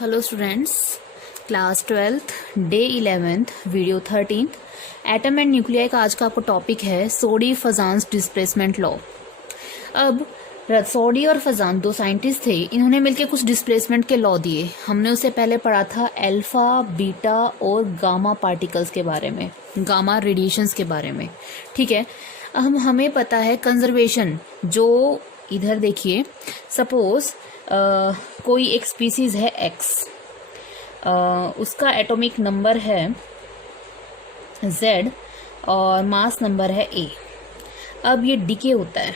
Hello students, class 12th day 11th video 13th atom and nuclei का आज का आपको टॉपिक है सोडी फजान्स डिस्प्लेसमेंट लॉ। अब सोडी और फजान दो साइंटिस्ट थे, इन्होंने मिलकर कुछ डिस्प्लेसमेंट के लॉ दिए। हमने उससे पहले पढ़ा था अल्फा, बीटा और गामा पार्टिकल्स के बारे में, गामा रेडिएशंस के बारे में। ठीक है, हमें पता है कंजर्वेशन, जो इधर देखिए, सपोज कोई एक स्पीसीज है एक्स, उसका एटॉमिक नंबर है Z और मास नंबर है A। अब ये डिके होता है।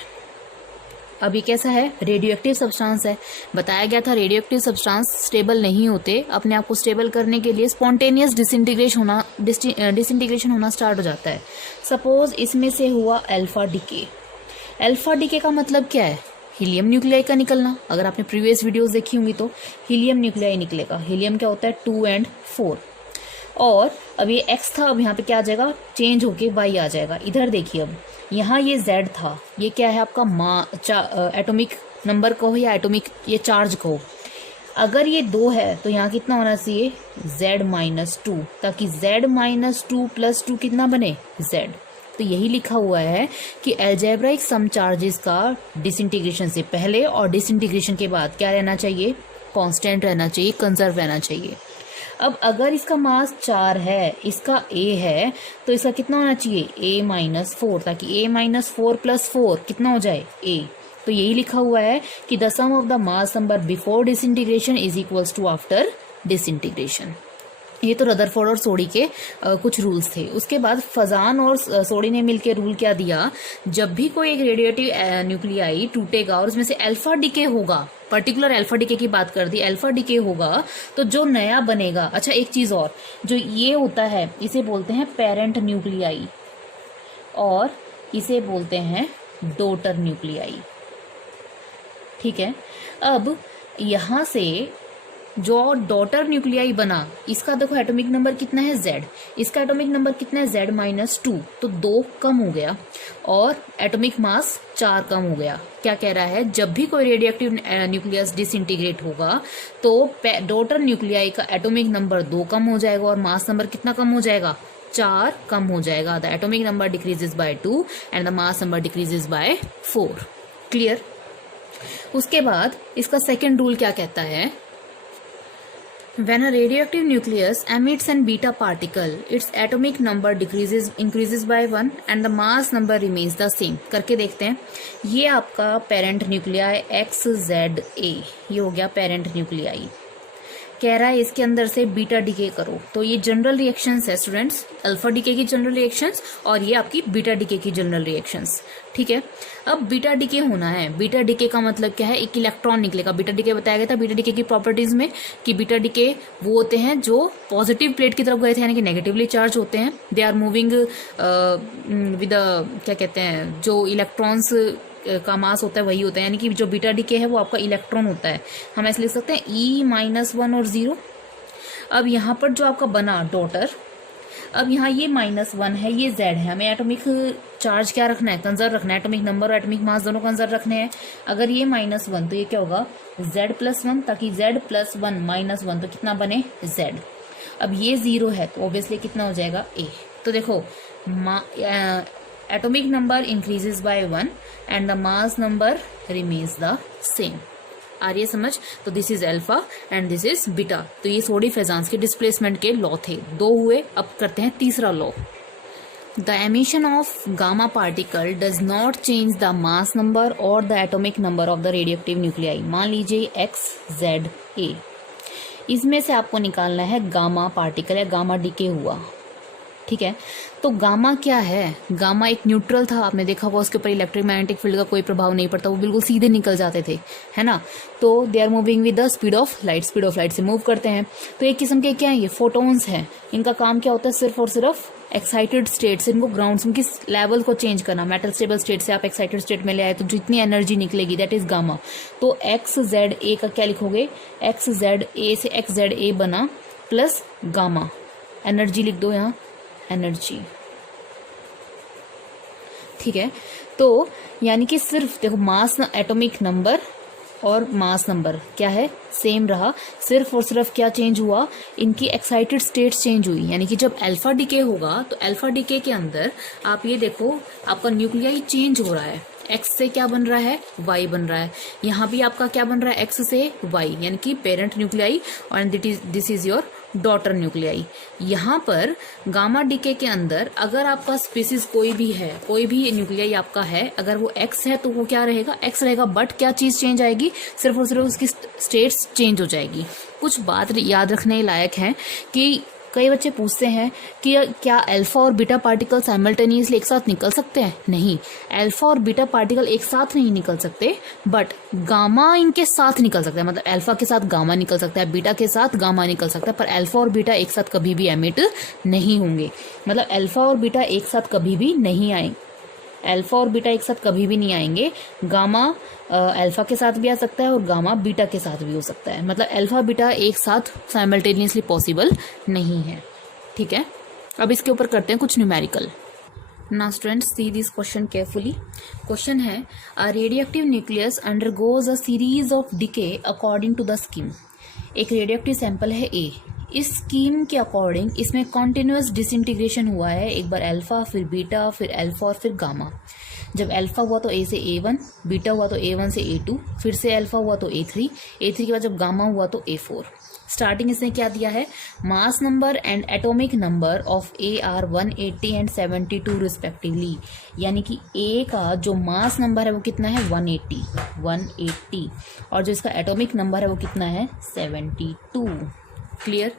अब ये कैसा है? रेडियोएक्टिव सब्सटेंस है। बताया गया था रेडियोएक्टिव सब्सटेंस स्टेबल नहीं होते, अपने आप को स्टेबल करने के लिए स्पॉन्टेनियस डिसइंटीग्रेशन होना स्टार्ट हो जाता है। सपोज इसमें से हुआ अल्फा डिके। अल्फा डिके का मतलब क्या है? हीलियम न्यूक्लियाई का निकलना। अगर आपने प्रीवियस वीडियोस देखी होंगी तो हीलियम न्यूक्लियाई निकलेगा। हीलियम क्या होता है? 2 और 4। और अब ये X था, अब यहाँ पे क्या आ जाएगा? चेंज होके Y आ जाएगा। इधर देखिए, अब यहाँ ये Z था, ये क्या है आपका एटॉमिक नंबर कहो या एटॉमिक ये चार्ज कहो। अगर ये 2 है तो यहाँ कितना होना चाहिए? Z-2, ताकि Z-2 + 2 कितना बने? Z। तो यही लिखा हुआ है कि अलजेब्राइक सम चार्जेस का डिसइंटीग्रेशन से पहले और डिसइंटीग्रेशन के बाद क्या रहना चाहिए? कांस्टेंट रहना चाहिए, कंजर्व रहना चाहिए। अब अगर इसका मास 4 है, इसका A है, तो इसका कितना होना चाहिए? A-4, ताकि A-4 + 4 कितना हो जाए? A। तो यही लिखा हुआ है कि the sum of the mass number before disintegration is equals to after disintegration. ये तो रदरफोर्ड और सोडी के कुछ रूल्स थे। उसके बाद फजान और सोडी ने मिलकर रूल क्या दिया? जब भी कोई एक रेडियोएक्टिव न्यूक्लियाई टूटेगा और उसमें से अल्फा डिके होगा, पर्टिकुलर अल्फा डिके की बात कर दी, अल्फा डिके होगा तो जो नया बनेगा। अच्छा, एक चीज और, जो ये होता है इसे बोलते हैं पेरेंट न्यूक्लियाई और इसे बोलते हैं डॉटर न्यूक्लियाई। ठीक है, अब यहां से जो डॉटर न्यूक्लियाई बना, इसका देखो एटॉमिक नंबर कितना है? Z। इसका एटॉमिक नंबर कितना है? Z-2, तो 2 कम हो गया और एटॉमिक मास 4 कम हो गया। क्या कह रहा है? जब भी कोई रेडियोएक्टिव न्यूक्लियस डिसइंटीग्रेट होगा तो डॉटर न्यूक्लियाई का एटॉमिक नंबर 2 कम हो जाएगा और मास नंबर कितना कम हो जाएगा? 4 कम हो जाएगा। The atomic number decreases by 2 and the mass number decreases by 4। Clear? उसके बाद इसका सेकेंड रूल क्या कहता है? When a radioactive nucleus emits an beta particle, its atomic number increases by 1 and the mass number remains the same। करके देखते हैं। ये आपका पेरेंट न्यूक्लियाई XZA, ये हो गया पेरेंट न्यूक्लियाई। कह रहा है इसके अंदर से बीटा डिके करो। तो ये जनरल रिएक्शंस है स्टूडेंट्स, अल्फा डिके की जनरल रिएक्शंस और ये आपकी बीटा डिके की जनरल रिएक्शंस। ठीक है, अब बीटा डिके होना है। बीटा डिके का मतलब क्या है? एक इलेक्ट्रॉन निकलेगा। बीटा डिके बताया गया था बीटा डिके की प्रॉपर्टीज में कि बीटा डिके वो होते हैं जो पॉजिटिव प्लेट की तरफ गए थे, यानी कि नेगेटिवली चार्ज होते हैं। दे आर मूविंग विद क्या कहते हैं, जो इलेक्ट्रॉन्स का मास होता है वही होता है, यानी कि जो बीटा डिके है वो आपका इलेक्ट्रॉन होता है। हम ऐसे लिख सकते हैं E-1 और 0। अब यहाँ पर जो आपका बना डॉटर, अब यहाँ ये -1 है, ये Z है। हमें एटॉमिक चार्ज क्या रखना है? कंजर्व रखना है। एटॉमिक नंबर और एटॉमिक मास दोनों कंजर्व रखने हैं। अगर ये -1 तो ये क्या होगा? Z+1, ताकि Z+1 -1 तो कितना बने? Z। अब ये 0 है तो ऑब्वियसली कितना हो जाएगा? A। तो देखो, atomic number increases by 1 and the mass number remains the same। आ रही है समझ? तो this is alpha and this is beta. तो ये सोडी फेजान्स के डिस्प्लेसमेंट के लॉ थे। 2 हुए, अब करते हैं तीसरा law. The emission of gamma particle does not change the mass number और the atomic number of the radioactive nuclei. मान लीजिए XZA, इसमें से आपको निकालना है गामा पार्टिकल या गामा डिके हुआ। ठीक है, तो गामा क्या है? गामा एक न्यूट्रल था, आपने देखा हुआ, उसके ऊपर इलेक्ट्रोमैग्नेटिक फील्ड का कोई प्रभाव नहीं पड़ता, वो बिल्कुल सीधे निकल जाते थे, है ना। तो they are moving with the speed of light, speed of light से मूव करते हैं। तो एक किस्म के क्या है? ये फोटोन्स हैं। इनका काम क्या होता है? सिर्फ और सिर्फ एक्साइटेड स्टेट से इनको ग्राउंड्स, उनकी लेवल को चेंज करना। मेटल स्टेबल स्टेट से आप एक्साइटेड स्टेट में ले आए तो जितनी एनर्जी निकलेगी दैट इज गामा। तो XZA का क्या लिखोगे? XZA से XZA बना प्लस गामा, एनर्जी लिख दो यहाँ, एनर्जी। ठीक है, तो यानी कि सिर्फ देखो मास, एटॉमिक नंबर और मास नंबर क्या है, सेम रहा। सिर्फ और सिर्फ क्या चेंज हुआ, इनकी एक्साइटेड स्टेट्स चेंज हुई। यानी कि जब अल्फा डीके होगा तो अल्फा डीके के अंदर आप ये देखो आपका न्यूक्लियाई चेंज हो रहा है। एक्स से क्या बन रहा है, वाई बन रहा है। यहाँ भी आपका क्या बन रहा है, एक्स से वाई, यानी कि पेरेंट न्यूक्लियाई और this is your daughter nuclei. यहाँ पर गामा डीके के अंदर अगर आपका स्पीसीज कोई भी है, कोई भी न्यूक्लियाई आपका है, अगर वो एक्स है तो वो क्या रहेगा, एक्स रहेगा। बट क्या चीज चेंज आएगी, सिर्फ और सिर्फ उसकी स्टेट्स चेंज हो जाएगी। कुछ बात याद रखने लायक है कि कई बच्चे पूछते हैं कि क्या अल्फा और बीटा पार्टिकल साइमल्टेनियसली एक साथ निकल सकते हैं। नहीं, अल्फा और बीटा पार्टिकल एक साथ नहीं निकल सकते, बट गामा इनके साथ निकल सकता है। मतलब अल्फा के साथ गामा निकल सकता है, बीटा के साथ गामा निकल सकता है, पर अल्फा और बीटा एक साथ कभी भी एमिट नहीं होंगे। मतलब अल्फा और बीटा एक साथ कभी भी नहीं आएंगे, अल्फा और बीटा एक साथ कभी भी नहीं आएंगे। गामा अल्फा के साथ भी आ सकता है और गामा बीटा के साथ भी हो सकता है। मतलब अल्फा बीटा एक साथ साइमल्टेनियसली पॉसिबल नहीं है। ठीक है, अब इसके ऊपर करते हैं कुछ numerical. Now students see this question carefully. Question है, a radioactive nucleus undergoes a series of decay according to the scheme. एक रेडियोएक्टिव सैंपल है ए, इस स्कीम के अकॉर्डिंग इसमें कॉन्टिन्यूअस डिसइंटीग्रेशन हुआ है। एक बार अल्फा, फिर बीटा, फिर अल्फा और फिर गामा। जब अल्फा हुआ तो ए से A1, बीटा हुआ तो A1 से A2, फिर से अल्फा हुआ तो A3, A3 के बाद जब गामा हुआ तो A4। स्टार्टिंग इसने क्या दिया है, mass number and atomic number of A R 180 and 72 respectively. यानी कि ए का जो मास नंबर है वो कितना है, 180 और जो इसका एटॉमिक नंबर है वो कितना है, 72। क्लियर,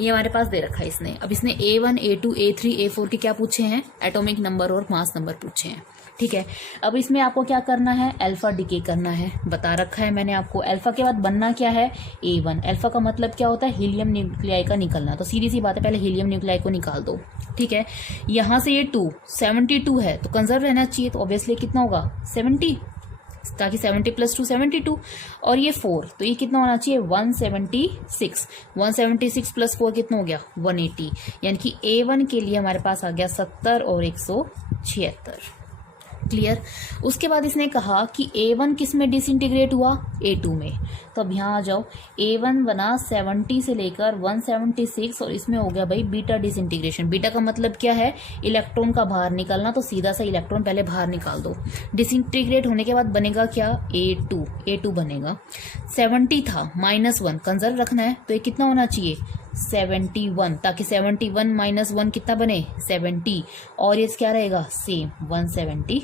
ये हमारे पास दे रखा है इसने। अब इसने A1, A2, A3, A4 के क्या पूछे हैं, एटॉमिक नंबर और मास नंबर पूछे हैं। ठीक है, अब इसमें आपको क्या करना है, अल्फा डिके करना है। बता रखा है मैंने आपको। अल्फा के बाद बनना क्या है, A1। अल्फा का मतलब क्या होता है, हीलियम न्यूक्लियाई का निकलना। तो सीधी सी बात है, पहले हीलियम न्यूक्लियाई को निकाल दो। ठीक है, यहाँ से ये 72 है तो कंजर्व रहना चाहिए, तो ऑब्वियसली कितना होगा, 70, ताकि 70 + 2 72। और ये 4 तो ये कितना होना चाहिए, 176। 176 + 4 कितना हो गया, 180। यानी कि A1 के लिए हमारे पास आ गया 70 और 176। क्लियर। उसके बाद इसने कहा कि A1 किस में डिसइंटीग्रेट हुआ, A2 में। तो अब यहाँ आ जाओ, A1 बना 70 से लेकर 176 और इसमें हो गया भाई बीटा डिसइंटीग्रेशन। बीटा का मतलब क्या है, इलेक्ट्रॉन का बाहर निकलना। तो सीधा सा इलेक्ट्रॉन पहले बाहर निकाल दो। डिसइंटीग्रेट होने के बाद बनेगा क्या, A2 बनेगा। 70 था, -1 कंजर्व रखना है, तो ये कितना होना चाहिए, 71, ताकि 71 - 1 कितना बने, 70। और ये क्या रहेगा, सेम 176।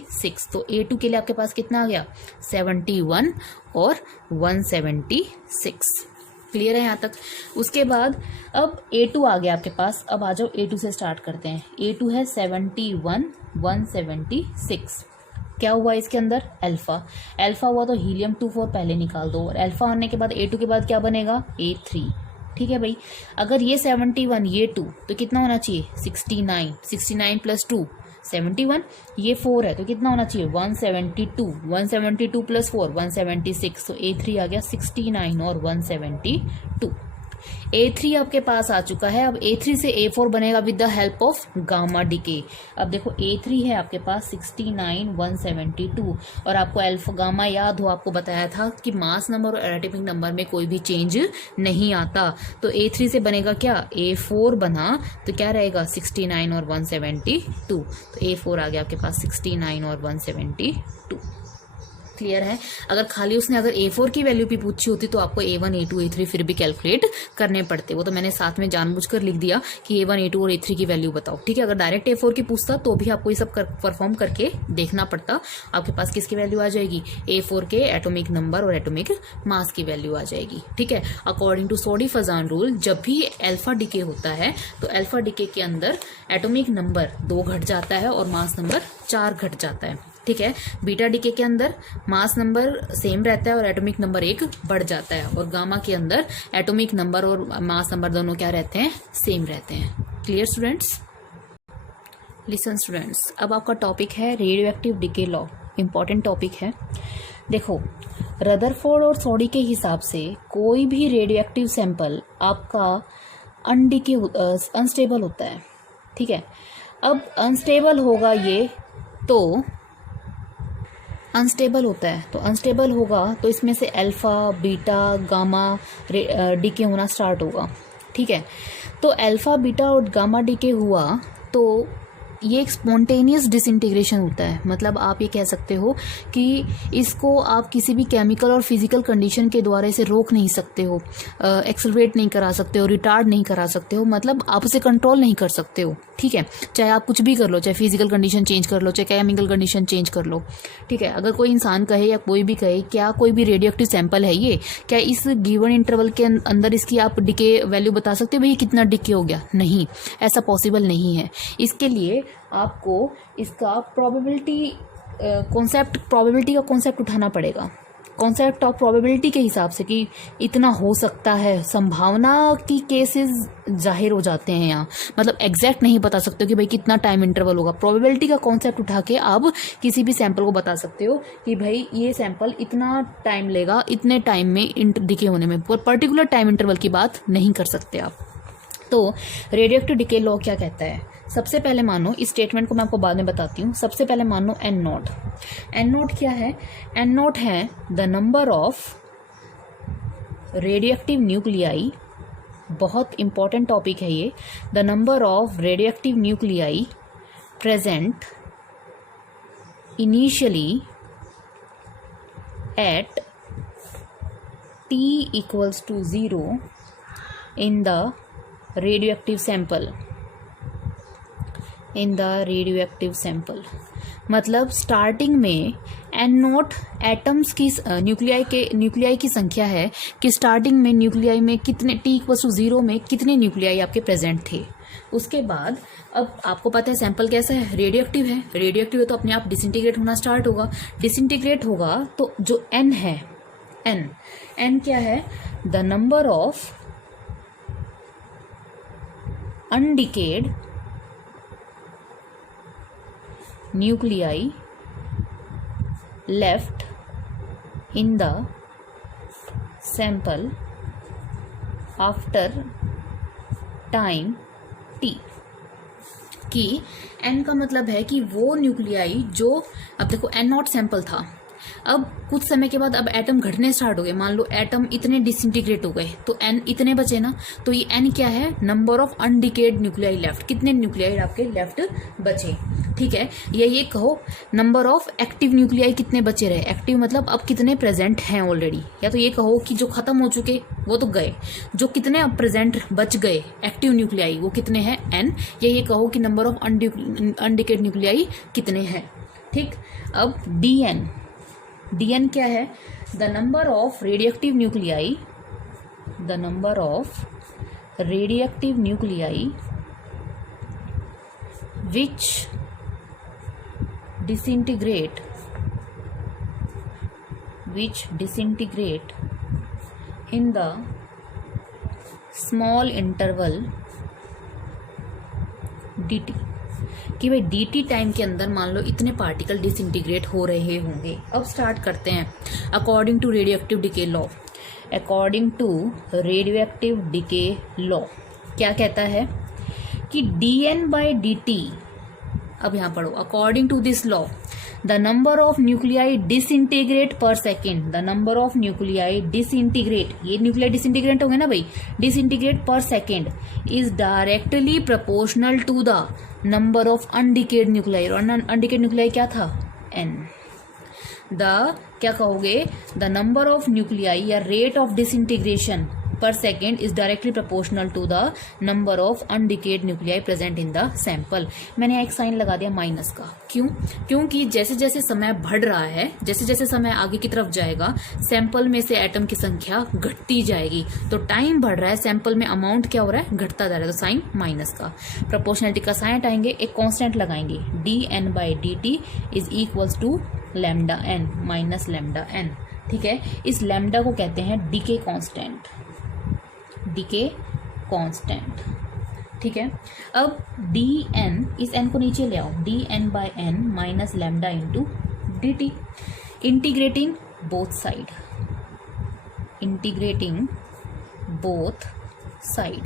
तो A2 के लिए आपके पास कितना आ गया, 71 और 176। क्लियर है यहाँ तक। उसके बाद अब A2 आ गया आपके पास। अब आ जाओ A2 से स्टार्ट करते हैं। A2 है 71, 176। क्या हुआ इसके अंदर, अल्फा हुआ तो हीलियम 24 पहले निकाल दो। और अल्फा होने के बाद A2 के बाद क्या बनेगा, A3। ठीक है भाई, अगर ये 71 ये 2 तो कितना होना चाहिए, 69 + 2 71। ये 4 है तो कितना होना चाहिए, 172 + 4 176। तो A3 आ गया 69 और 172। A3 आपके पास आ चुका है। अब A3 से A4 बनेगा with the help of gamma decay. अब देखो A3 है आपके पास 69 172 और आपको अल्फा गामा याद हो, आपको बताया था कि मास नंबर और एटॉमिक नंबर में कोई भी चेंज नहीं आता। तो A3 से बनेगा क्या, A4 बना तो क्या रहेगा 69 और 172। तो A4 आ गया आपके पास 69 और 172। क्लियर है। अगर खाली उसने अगर A4 की वैल्यू भी पूछी होती तो आपको A1 A2 A3 फिर भी कैलकुलेट करने पड़ते। वो तो मैंने साथ में जानबूझकर लिख दिया कि A1 A2 और A3 की वैल्यू बताओ। ठीक है, अगर डायरेक्ट A4 की पूछता तो भी आपको ये सब परफॉर्म करके देखना पड़ता। आपके पास किसकी वैल्यू आ जाएगी, A4 के एटॉमिक नंबर और एटॉमिक मास की वैल्यू आ जाएगी। ठीक है, अकॉर्डिंग टू सोडी-फजान रूल जब भी अल्फा डिके होता है तो अल्फा डिके के अंदर एटॉमिक नंबर 2 घट जाता है और मास नंबर 4 घट जाता है। ठीक है, बीटा डिके के अंदर मास नंबर सेम रहता है और एटॉमिक नंबर 1 बढ़ जाता है। और गामा के अंदर एटॉमिक नंबर और मास नंबर दोनों क्या रहते हैं, सेम रहते हैं। Clear students. लिसन स्टूडेंट्स, अब आपका टॉपिक है radioactive decay law. Important topic है। देखो, रदरफोर्ड और सोडी के हिसाब से कोई भी रेडियोएक्टिव सैंपल आपका अनस्टेबल होता है। ठीक है, अब अनस्टेबल होगा ये तो अनस्टेबल होता है, तो अनस्टेबल होगा तो इसमें से अल्फ़ा, बीटा, गामा डीके होना स्टार्ट होगा। ठीक है, तो अल्फ़ा, बीटा और गामा डीके हुआ तो ये एक स्पॉन्टेनियस डिसइंटीग्रेशन होता है। मतलब आप ये कह सकते हो कि इसको आप किसी भी केमिकल और फिजिकल कंडीशन के द्वारा इसे रोक नहीं सकते हो, एक्सेलरेट नहीं करा सकते हो, रिटार्ड नहीं करा सकते हो, मतलब आप उसे कंट्रोल नहीं कर सकते हो। ठीक है, चाहे आप कुछ भी कर लो, चाहे फिजिकल कंडीशन चेंज कर लो, चाहे केमिकल कंडीशन चेंज कर लो। ठीक है, अगर कोई इंसान कहे या कोई भी कहे क्या कोई भी रेडियो एक्टिव सैंपल है ये, क्या इस गिवन इंटरवल के अंदर इसकी आप डिके वैल्यू बता सकते हो भाई कितना डिके हो गया? नहीं, ऐसा पॉसिबल नहीं है। इसके लिए आपको इसका प्रोबेबिलिटी का कॉन्सेप्ट उठाना पड़ेगा, कॉन्सेप्ट ऑफ प्रोबेबिलिटी के हिसाब से कि इतना हो सकता है, संभावना की केसेस जाहिर हो जाते हैं यहाँ। मतलब एग्जैक्ट नहीं बता सकते हो कि भाई कितना टाइम इंटरवल होगा, प्रोबेबिलिटी का कॉन्सेप्ट उठा के आप किसी भी सैंपल को बता सकते हो कि भाई ये सैंपल इतना टाइम लेगा, इतने टाइम में डिके होने में, पर्टिकुलर टाइम इंटरवल की बात नहीं कर सकते आप। तो रेडियोएक्टिव डिके लॉ क्या कहता है? सबसे पहले मानो, इस स्टेटमेंट को मैं आपको बाद में बताती हूँ, सबसे पहले मानो एन नॉट। एन नॉट क्या है? एन नॉट है the number of radioactive nuclei, बहुत इंपॉर्टेंट टॉपिक है ये, the number of radioactive nuclei present initially at t equals to 0 in the radioactive sample, in the radioactive sample. मतलब starting में N not atoms की nuclei की संख्या है कि स्टार्टिंग में न्यूक्लियाई में कितने, t इक्वल टू 0 में कितने न्यूक्लियाई आपके प्रेजेंट थे। उसके बाद अब आपको पता है सैंपल कैसा है, रेडियोएक्टिव है। रेडियोएक्टिव है तो अपने आप डिसइंटीग्रेट होना स्टार्ट होगा। डिसइंटीग्रेट होगा तो जो एन है, एन क्या है? The number of undecayed nuclei left in the sample after time t, कि n का मतलब है कि वो न्यूक्लियाई जो, अब देखो n नॉट सैंपल था, अब कुछ समय के बाद अब एटम घटने स्टार्ट हो गए, मान लो एटम इतने डिसइंटीग्रेट हो गए तो एन इतने बचे ना, तो ये एन क्या है? Number of undecayed nuclei left, कितने न्यूक्लियाई आपके लेफ्ट बचे। ठीक है, ये कहो नंबर ऑफ एक्टिव न्यूक्लियाई कितने बचे रहे, एक्टिव मतलब अब कितने प्रेजेंट हैं ऑलरेडी, या तो ये कहो कि जो खत्म हो चुके वो तो गए, जो कितने अब प्रेजेंट बच गए एक्टिव न्यूक्लियाई वो कितने हैं? एन, या ये कहो कि नंबर ऑफ अनडिकेड न्यूक्लियाई कितने हैं। ठीक, अब डीएन क्या है? The number of radioactive nuclei, the number of radioactive nuclei which disintegrate in the small interval dt, कि भाई dt टाइम के अंदर मान लो इतने पार्टिकल डिसइंटीग्रेट हो रहे होंगे। अब स्टार्ट करते हैं according to radioactive decay law. According to radioactive decay law क्या कहता है कि dN/dt, अब यहां पढ़ो, according to this law the number of nuclei disintegrate per second, the number of nuclei disintegrate, ये न्यूक्लियाई डिसइंटीग्रेट हो गए ना भाई, disintegrate per second is directly proportional to the number of undecayed nuclei. और undecayed nuclei क्या था? N. The क्या कहोगे? द नंबर ऑफ न्यूक्लियाई या rate of disintegration per second is directly proportional to the number of undecayed nuclei present in the sample। मैंने एक sign लगा दिया माइनस का, क्यों? क्योंकि जैसे जैसे समय बढ़ रहा है, जैसे जैसे समय आगे की तरफ जाएगा, सैंपल में से एटम की संख्या घटती जाएगी, तो टाइम बढ़ रहा है, सैंपल में अमाउंट क्या हो रहा है? घटता जा रहा है, तो साइन माइनस का। प्रोपोर्शनलिटी का साइन हटाएंगे, एक कांस्टेंट लगाएंगे, dN/dt is equals to lambda n minus lambda n। ठीक है, इस लैम्डा को कहते हैं डीके कांस्टेंट, डीके कांस्टेंट। ठीक है, अब dn, इस n को नीचे ले आओ, dN/n minus lambda into dt, integrating both side, integrating both side,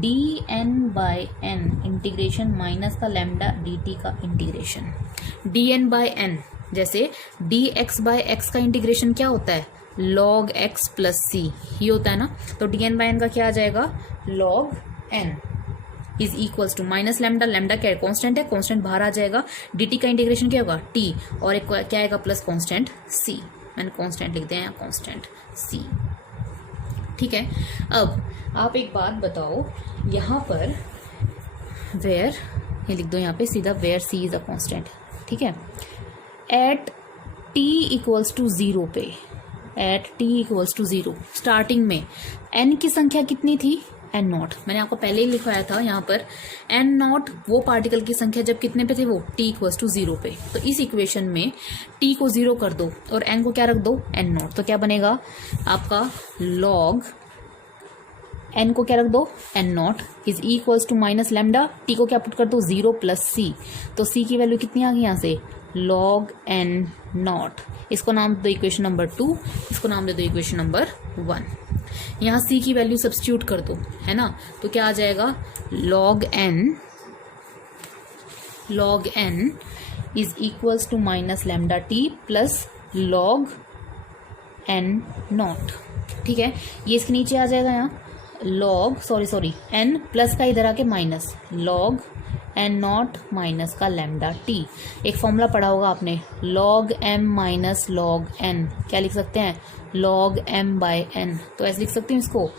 dN/n integration minus का लैम्डा dt का इंटीग्रेशन, dN/n जैसे dx/x का इंटीग्रेशन क्या होता है, log x प्लस सी, ये होता है ना। तो dn/n का क्या आ जाएगा, log n is equals to minus lambda, lambda क्या है, कॉन्स्टेंट है, कॉन्स्टेंट बाहर आ जाएगा, dt का इंटीग्रेशन क्या होगा t, और एक क्या आएगा प्लस कॉन्स्टेंट c, मैंने कॉन्स्टेंट लिख दिया यहाँ, कॉन्स्टेंट c। ठीक है, अब आप एक बात बताओ, यहाँ पर वेयर, ये लिख दो यहाँ पे सीधा, where c is a constant. ठीक है, एट t इक्वल्स टू 0 पे, at t equals to 0 starting में n की संख्या कितनी थी, n नॉट, मैंने आपको पहले ही लिखवाया था यहाँ पर, n नॉट वो पार्टिकल की संख्या जब कितने पे थे, वो t इक्वल्स टू 0 पे। तो इस इक्वेशन में t को 0 कर दो और n को क्या रख दो, n नॉट, तो क्या बनेगा आपका log n को क्या रख दो, n not is equals to minus lambda, t को क्या पुट कर दो 0 प्लस c, तो c की वैल्यू कितनी आ गई यहाँ से, log n नॉट, इसको नाम दो इक्वेशन नंबर 2, इसको नाम दे दो इक्वेशन नंबर 1। यहाँ c की वैल्यू सब्स्टिट्यूट कर दो, है ना, तो क्या आ जाएगा, log n is equals to minus lambda t plus log n not. ठीक है, ये इसके नीचे आ जाएगा यहाँ log सॉरी n प्लस का इधर आके minus, log n not minus का लैम्डा t। एक फॉर्मूला पढ़ा होगा आपने, log m minus log n, क्या लिख सकते हैं, log m बाय n, तो ऐसे लिख सकते हैं इसको,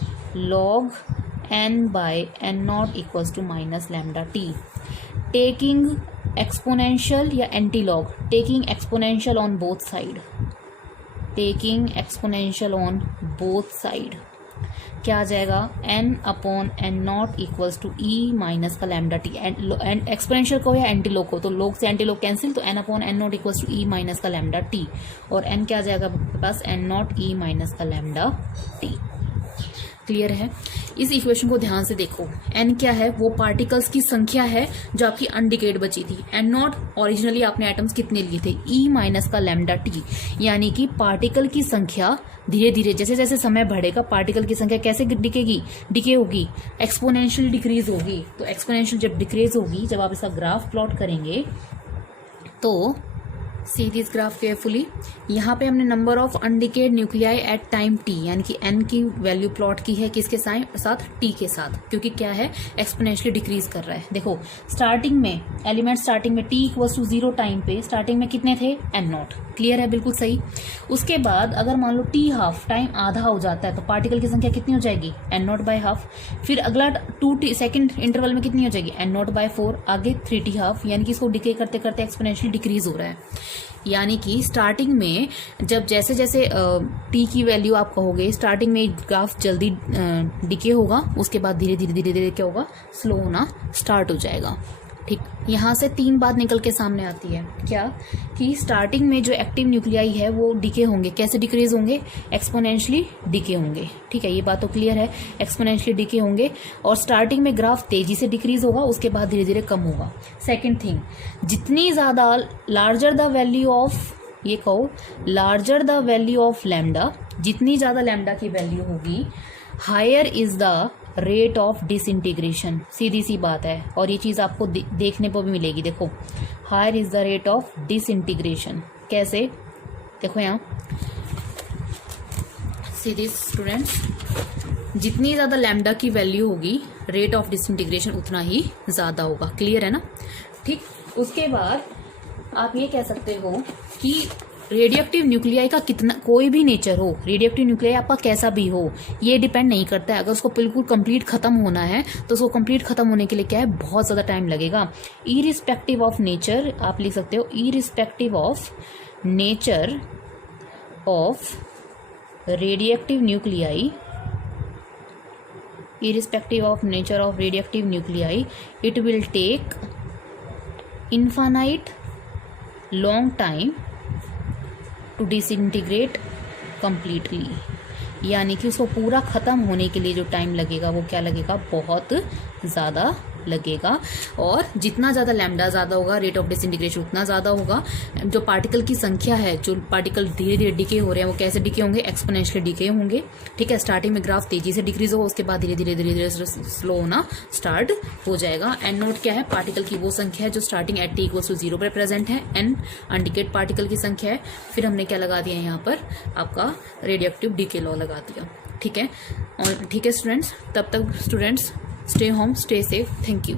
log n by n naught equals to minus lambda t। Taking exponential या anti log, taking exponential on both side, taking exponential on both side, क्या आ जाएगा, n upon n naught equals to e minus का lambda t, and exponential को या anti log को, तो log से एंटी लॉग कैंसिल, तो n upon n naught equals to e minus का लैम्डा टी, और n क्या आ जाएगा आपके पास, n नॉट e माइनस का लैम्डा टी। क्लियर है, इस इक्वेशन को ध्यान से देखो, n क्या है, वो पार्टिकल्स की संख्या है जो आपकी अनडिकेड बची थी, n नॉट ओरिजिनली आपने एटम्स कितने लिए थे, e माइनस का लैम्डा टी, यानी कि पार्टिकल की संख्या धीरे धीरे जैसे जैसे समय बढ़ेगा पार्टिकल की संख्या कैसे डिके होगी, एक्सपोनेंशियल डिक्रीज होगी। तो एक्सपोनेंशियल जब डिक्रीज होगी, जब आप इसका ग्राफ प्लॉट करेंगे, तो सी दिस ग्राफ केयरफुली, यहाँ पे हमने number of undecayed nuclei at time t, यानी कि n की वैल्यू प्लॉट की है किसके साथ, t के साथ, क्योंकि क्या है, एक्सपोनेंशियली डिक्रीज कर रहा है। देखो स्टार्टिंग में एलिमेंट, स्टार्टिंग में t इक्वल्स टू 0 टाइम पे स्टार्टिंग में कितने थे, n नॉट, क्लियर है, बिल्कुल सही। उसके बाद अगर मान लो t हाफ टाइम आधा हो जाता है, तो पार्टिकल की संख्या कितनी हो जाएगी, n नॉट बाय हाफ, फिर अगला 2t सेकेंड इंटरवल में कितनी हो जाएगी, n नॉट बाय 4, आगे 3t हाफ, यानी कि इसको डिके करते करते एक्सपोनेंशियली डिक्रीज हो रहा है। यानी कि स्टार्टिंग में जब जैसे जैसे t की वैल्यू आप कहोगे, स्टार्टिंग में ग्राफ जल्दी डिके होगा, उसके बाद धीरे धीरे क्या होगा, स्लो होना स्टार्ट हो जाएगा। ठीक, यहाँ से 3 बात निकल के सामने आती है, क्या कि स्टार्टिंग में जो एक्टिव न्यूक्लियाई है वो डिके होंगे, कैसे डिक्रीज होंगे, एक्सपोनेंशियली डिके होंगे। ठीक है, ये बात तो क्लियर है, एक्सपोनेंशियली डिके होंगे, और स्टार्टिंग में ग्राफ तेजी से डिक्रीज होगा, उसके बाद धीरे धीरे कम होगा। सेकेंड थिंग, जितनी ज़्यादा लार्जर द वैल्यू ऑफ, ये कहो larger the value of lambda, जितनी ज़्यादा लैम्डा की वैल्यू होगी, higher is the rate of disintegration, सीधी सी बात है, और ये चीज़ आपको देखने को भी मिलेगी। देखो higher is the rate of disintegration, कैसे, देखो यहाँ सीधी स्टूडेंट्स, जितनी ज़्यादा लैम्डा की वैल्यू होगी, रेट ऑफ डिसइंटीग्रेशन उतना ही ज़्यादा होगा। क्लियर है ना। ठीक, उसके बाद आप ये कह सकते हो कि रेडियोएक्टिव न्यूक्लियाई का कितना, कोई भी नेचर हो, रेडियोएक्टिव न्यूक्लियाई आपका कैसा भी हो, ये डिपेंड नहीं करता है। अगर उसको बिल्कुल कंप्लीट खत्म होना है तो उसको कंप्लीट खत्म होने के लिए क्या है, बहुत ज़्यादा टाइम लगेगा। इरिस्पेक्टिव ऑफ नेचर, आप लिख सकते हो irrespective of nature of radioactive nuclei, irrespective of nature of radioactive nuclei, it will take infinite long time to disintegrate completely, यानी कि उसको पूरा ख़त्म होने के लिए जो टाइम लगेगा वो क्या लगेगा, बहुत ज़्यादा लगेगा, और जितना ज़्यादा लैम्डा ज़्यादा होगा रेट ऑफ डिसइंटीग्रेशन उतना ज़्यादा होगा। जो पार्टिकल की संख्या है, जो पार्टिकल धीरे धीरे डिके हो रहे हैं, वो कैसे डिके होंगे, एक्सपोनेंशियल डिके होंगे। ठीक है, स्टार्टिंग में ग्राफ तेजी से डिक्रीज होगा, उसके बाद धीरे धीरे स्लो होना स्टार्ट हो जाएगा। एन नोट क्या है, पार्टिकल की वो संख्या है जो starting at T equals to 0 पर प्रेजेंट है। एन अनडिकेट पार्टिकल की संख्या है। फिर हमने क्या लगा दिया यहाँ पर, आपका रेडियोएक्टिव डीके लॉ लगा दिया। ठीक है, और ठीक है स्टूडेंट्स, तब तक students stay home, stay safe, thank you.